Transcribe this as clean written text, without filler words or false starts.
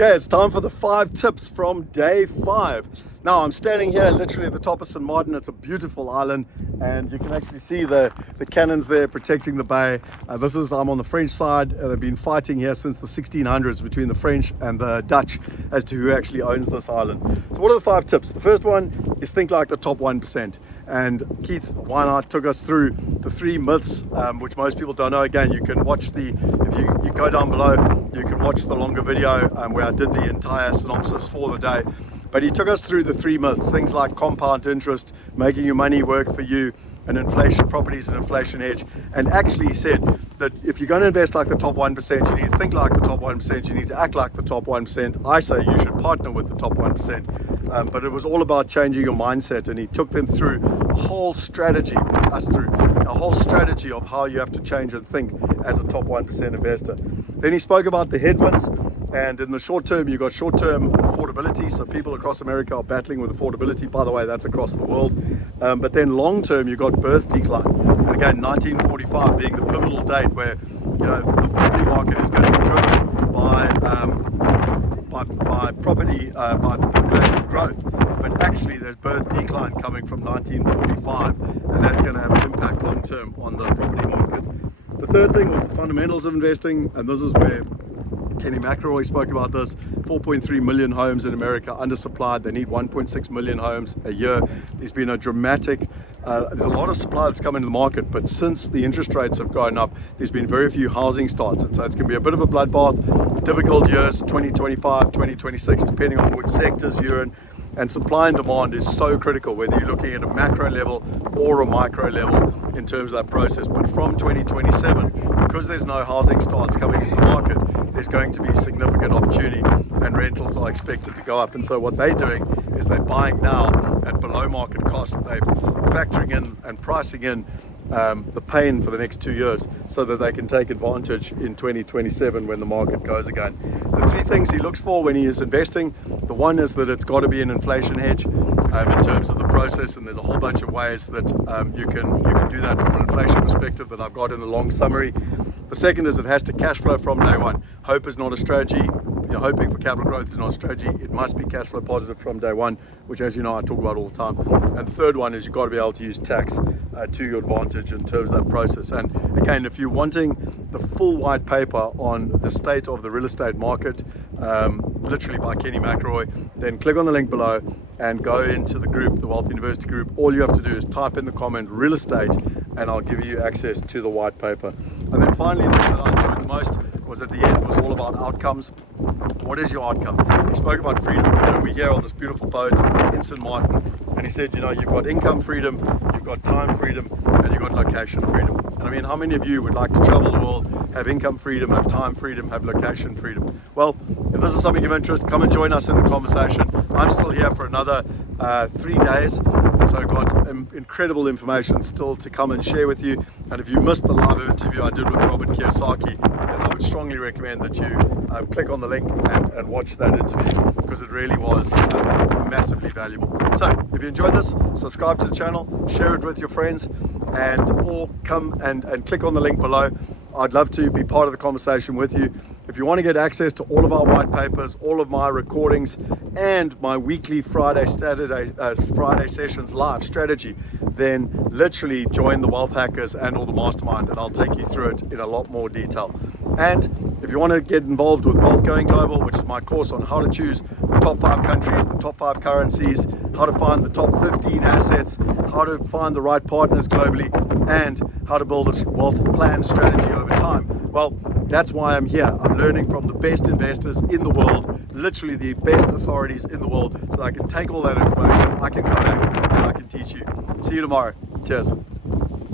Okay, it's time for the 5 tips from day 5. Now I'm standing here literally at the top of St. Martin. It's a beautiful island and you can actually see the cannons there protecting the bay. I'm on the French side. They've been fighting here since the 1600s between the French and the Dutch as to who actually owns this island. So what are the 5 tips? The first one is think like the top 1%. And Keith Weinhold took us through the 3 myths, which most people don't know. Again, you can watch if you go down below, you can watch the longer video where I did the entire synopsis for the day. But he took us through the 3 myths, things like compound interest, making your money work for you, and inflation, properties and inflation hedge. And actually he said that if you're going to invest like the top 1%, you need to think like the top 1%, you need to act like the top 1%. I say you should partner with the top 1%. But it was all about changing your mindset, and he took them through a whole strategy, a whole strategy of how you have to change and think as a top 1% investor. Then he spoke about the headwinds, and in the short term, you've got short-term affordability. So people across America are battling with affordability. By the way, that's across the world. But then long-term, you've got birth decline. And again, 1945 being the pivotal date where the property market is going to be driven by population growth. But actually, there's birth decline coming from 1945, and that's going to have an impact long-term on the property market. The third thing was the fundamentals of investing, and this is where Kenny McElroy spoke about this. 4.3 million homes in America undersupplied. They need 1.6 million homes a year. There's been a dramatic, there's a lot of supply that's come into the market, but since the interest rates have gone up, there's been very few housing starts. And so it's going to be a bit of a bloodbath. Difficult years, 2025, 2026, depending on which sectors you're in. And supply and demand is so critical, whether you're looking at a macro level or a micro level in terms of that process. But from 2027, because there's no housing starts coming into the market, there's going to be significant opportunity and rentals are expected to go up. And so what they're doing is they're buying now at below market cost. They're factoring in and pricing in the pain for the next 2 years so that they can take advantage in 2027 when the market goes again. The 3 things he looks for when he is investing, the one is that it's got to be an inflation hedge in terms of the process, and there's a whole bunch of ways that you can do that from an inflation perspective that I've got in the long summary. The second is it has to cash flow from day one. Hope is not a strategy. Hoping for capital growth is not a strategy. It must be cash flow positive from day one, which, as you know, I talk about all the time. And the third one is you've got to be able to use tax to your advantage in terms of that process. And again, if you're wanting the full white paper on the state of the real estate market, literally by Kenny McElroy, then click on the link below and go into the group, the Wealth University group. All you have to do is type in the comment real estate and I'll give you access to the white paper. And then finally, the thing that I enjoyed the most was at the end was all about outcomes. What is your outcome? He spoke about freedom. We're here on this beautiful boat in St. Martin, and he said, you've got income freedom, you've got time freedom, and you've got location freedom. And I mean, how many of you would like to travel the world, have income freedom, have time freedom, have location freedom? Well, if this is something of interest, come and join us in the conversation. I'm still here for another 3 days, and so I've got incredible information still to come and share with you. And if you missed the live interview I did with Robert Kiyosaki, then I would strongly recommend that you click on the link and watch that interview, because it really was massively valuable. So if you enjoyed this, subscribe to the channel, share it with your friends, or come and click on the link below. I'd love to be part of the conversation with you. If you want to get access to all of our white papers, all of my recordings, and my weekly Friday sessions live strategy, then literally join the Wealth Hackers and or the Mastermind, and I'll take you through it in a lot more detail. And if you want to get involved with Wealth Going Global, which is my course on how to choose the top 5 countries, the top 5 currencies, how to find the top 15 assets, how to find the right partners globally, and how to build a wealth plan strategy over time, well, that's why I'm here. I'm learning from the best investors in the world, literally the best authorities in the world, so I can take all that information, I can come back and I can teach you. See you tomorrow. Cheers.